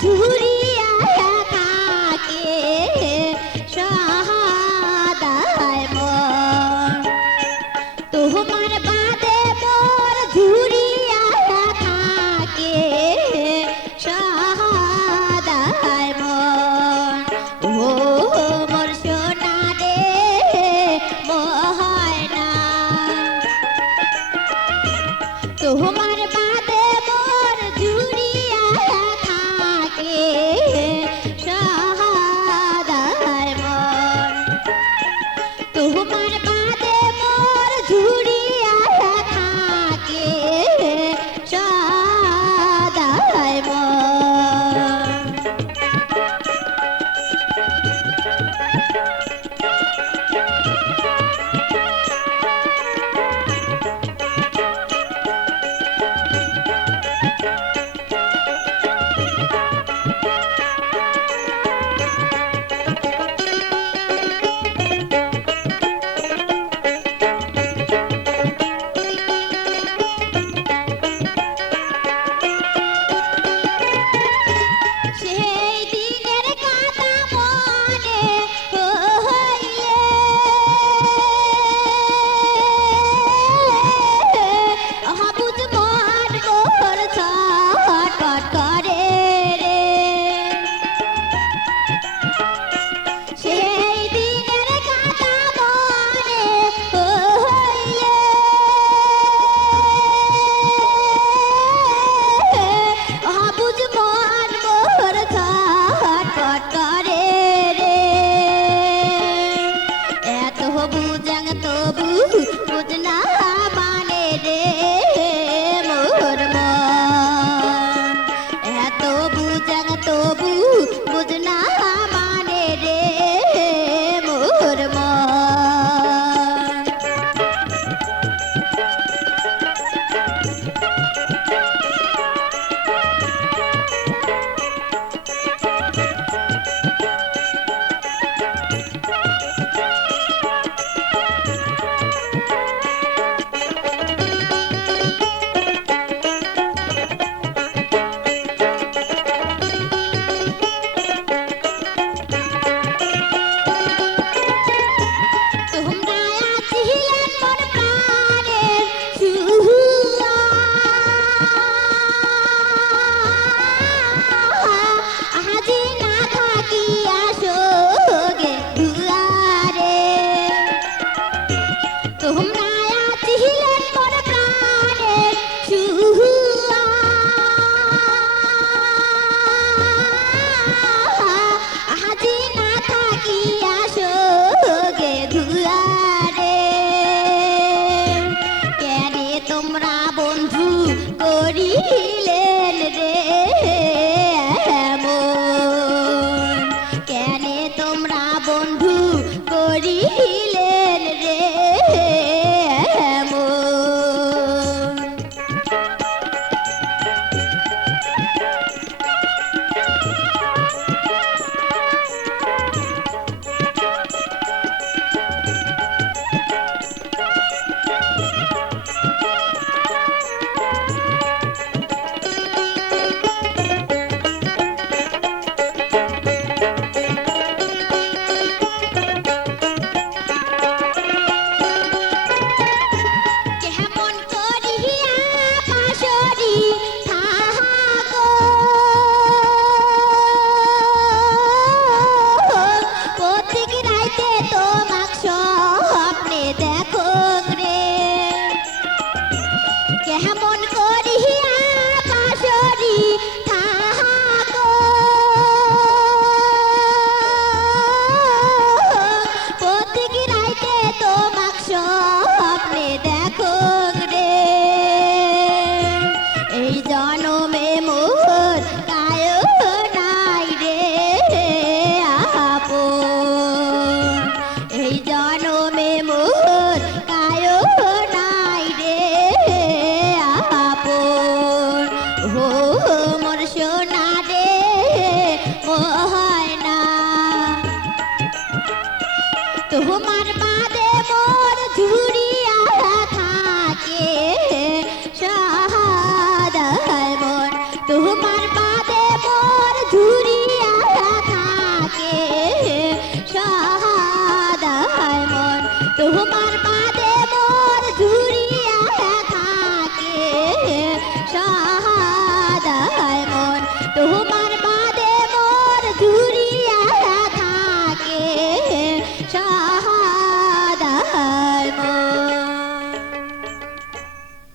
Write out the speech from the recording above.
ঝুরিয়া থাকে সহাদায় মন তোমার বাদে মোর ঝুরিয়া থাকে সহাদায় মন ও মোর সোনা রে ময়না তোমার বাদে মোর ঝুরিয়া থাকে সহাদায় মন তোমার বাদে মোর ঝুরিয়া থাকে সহাদায় মন সেই দিনের কথা মনে হইলে হাবুজ মন মোর ছটফট করে রে সেই দিনের কথা মনে হইলে হাবুজ মন মোর ছটফট করে রে এত বুঝাং তবু বুঝ না মানে রে মোর মন এত বুঝাং তবু বুঝ না মানে রে মোর মন তোমরা আছিলেন মোর প্রাণের সুয়া আজি না থাকিয়া সোগে দুয়ারে তোমরা আছিলেন মোর প্রাণের সুয়া আজি না থাকিয়া সোগে দুয়ারে কেনে তোমরা বন্ধু করিলেন রে এমন কেনে তোমরা বন্ধু করিলেন রে এমন কেমন করিয়া পাশরি থাকো প্রত্যেক রাইতে তোমাক স্বপ্নে দেখো রে কেমন করিয়া পাশরি থাকো প্রত্যেক রাইতে তোমাক স্বপ্নে দেখো রে এই জনমে মোর কায় নাই রে আপন এই জনমে মোর কায় নাই রে আপন হো মোর সোনা রে ময়না তোমার বাদে মোর ঝুরিয়া থাকে সহাদায় মন তোমার বাদে মোর তোমার বাদে মোর ঝুরিয়া থাকে সহায় মন তোমার বাদে মোর ঝুরিয়া